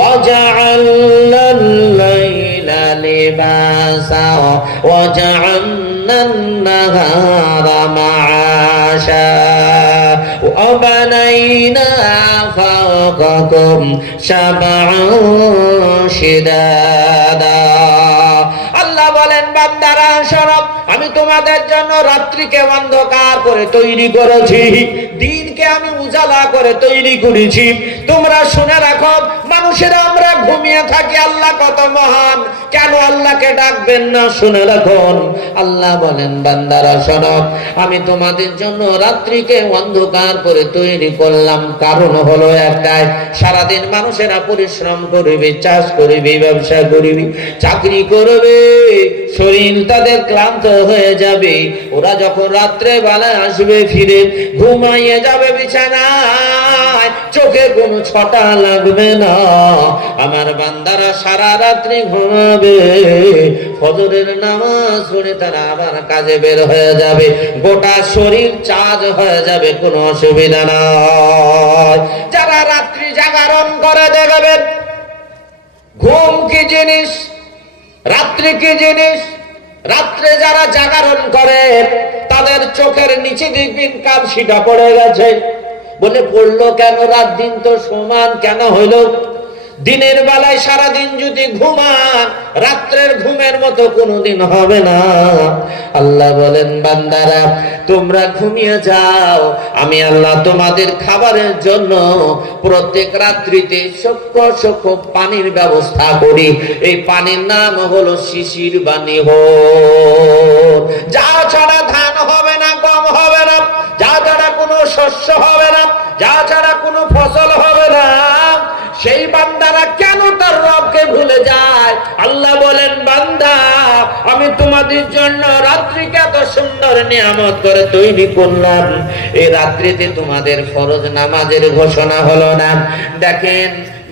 وجعلنا الليل لباسا وجعلنا النهار معاشا وبنينا فوقكم سبعا شدادا আল্লাহ বলেন বান্দারা শোনো, আমি তোমাদের জন্য রাত্রিকে অন্ধকার করে তৈরি করেছি, দিনকে আমি উজালা করে তৈরি করেছি। তোমরা শুনে রাখো, মানুষেরা আমরা ঘুমিয়ে থাকি, আল্লাহ কত মহান, কেন আল্লাহকে ডাকবেন না? শুনে রাখুন, আল্লাহ বলেন বান্দারা শোনো, আমি তোমাদের জন্য রাত্রিকে অন্ধকার করে তৈরি করলাম। কারণ হলো একটাই, সারাদিন মানুষেরা পরিশ্রম করবে, চাষ করবে, ব্যবসা করবে, চাকরি করবে, শরীর তাদের ক্লান্ত হয়ে যাবে। ওরা যখন রাত্রে বেলা আসবে, ফিরে ঘুমাইয়ে যাবে বিছানায়, চোখে কোনো ছটা লাগবে না। আমার বান্দারা সারা রাত্রি ঘুমাবে, ফজরের নামাজ পড়ে তারা আবার কাজে বের হয়ে যাবে, গোটা শরীর চার্জ হয়ে যাবে, কোনো অসুবিধা নাই। যারা রাত্রি জাগরণ করে দেখবেন, ঘুম কি জিনিস, রাত্রি কি জিনিস। রাত্রে যারা জাগরণ করে তাদের চোখের নিচে দেখবেন কালশিটা পড়ে গেছে। বলে পড়লো কেন? রাত দিন তো সমান, কেন হইল? দিনের বেলায় সারাদিন যদি ঘুমান, রাত্রের ঘুমের মতো কোনোদিন হবে না। আল্লাহ বলেন বান্দারা তোমরা ঘুমিয়ে যাও, আমি আল্লাহ তোমাদের খাবারের জন্য প্রত্যেক রাত্রিতে সূক্ষ্ম সূক্ষ্ম পানির ব্যবস্থা করি। এই পানির নাম হলো শিশির বাণী। যা ছাড়া ধান হবে না, গম হবে না, যা ছাড়া কোনো শস্য হবে না, যা ছাড়া কোনো ফসল হবে না। সেই বান্দারা কেন তার রবকে ভুলে যায়? আল্লাহ বলেন বান্দা আমি তোমাদের জন্য রাত্রিকে এত সুন্দর নিয়ামত করে তৈরি করলাম, এই রাত্রিতে তোমাদের ফরজ নামাজের ঘোষণা হলো না। দেখেন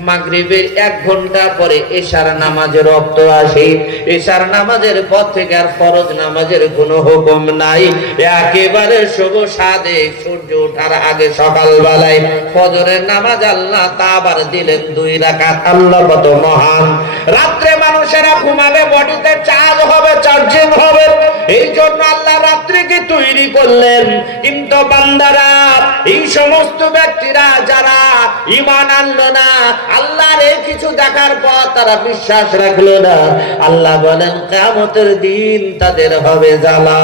মাগরিবের 1 ঘন্টা পরে এশার নামাজের রক্ত আসে, এশার নামাজের পর থেকে আর ফরজ নামাজের কোনো হুকুম নাই। একেবারে শুভ সাদে সূর্য ওঠার আগে সকালবেলায় ফজরের নামাজ আল্লাহ তা আবার দিলেন 2 রাকাত। আল্লাহ কত মহান। রাত্রে মানুষেরা ঘুমাবে, বডিতে চার্জ হবে, চার্জিং হবে, এই জন্য আল্লাহ রাত্রিকে তৈরি করলেন। কিন্তু বান্দারা, এই সমস্ত ব্যক্তিরা যারা ঈমান আনলো না, আল্লাহর এই কিছু দেখার পর তারা বিশ্বাস রাখলো না, আল্লাহ বলেন কিয়ামতের দিন তাদের হবে জ্বালা।